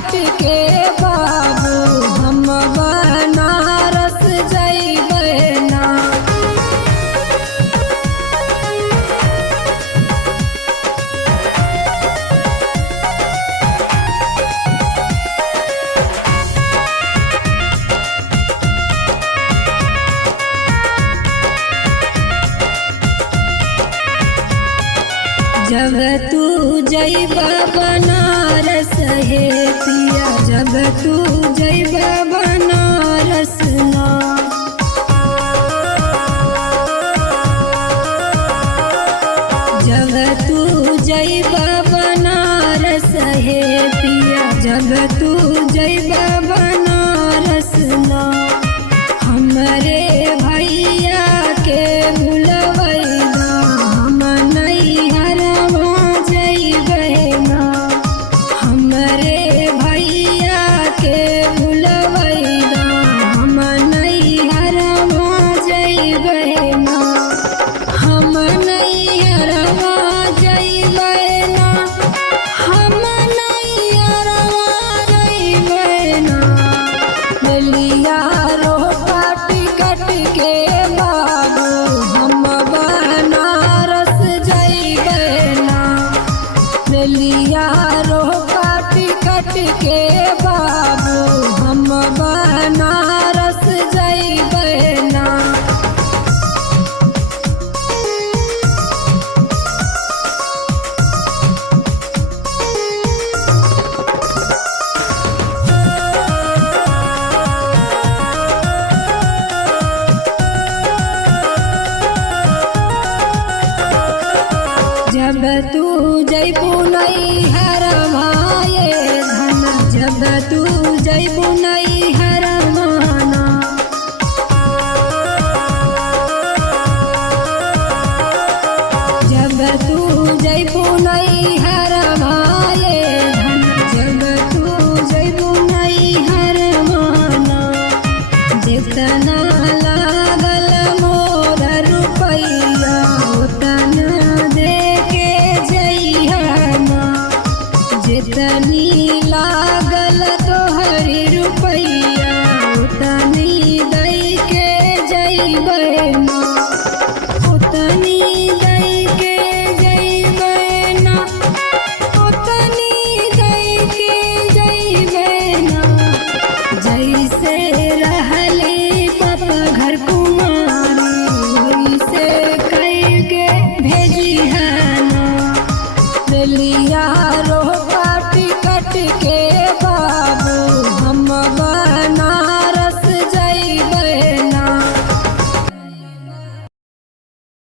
कट के बाबू हम बनारस जइबै ना। जब तू जइबा बनारस हे पिया, जब तू जइबा बनारस ना। जब तू जइबा बनारस हे पिया, जब तू जइबा बनारस ना। हमरे भैया के भुलबै ना, हम नैहरवा जइबै ना। हमरे भैया के भुलबै ना, हम नैहरवा जइबै ना। हम नैहरवा जइबै ना, हम नैहरवा जइबै ना। बलिया रोका टिकट के बाबू हम बनारस जइबै ना। बलिया रोका टिकट के बाबू हम बनारस जइबै ना। जब तू जइबू नैहरवा ये धन, जब तू जइबू नैहरवा ना। जब तू जइबू नैहरवा ये धन, जब तू जइबू नैहरवा ना। जितना लागल मोर रुपैया उतना जितनी लागल तोहरी रुपैया उतनी दई के जइबै ना। उतनी दई के जइबै ना, उतनी दई के जइबै ना। जैसे रहले पापा घर कुमारी, वैसे करके भेजी है ना। बलिया रोका टिकट के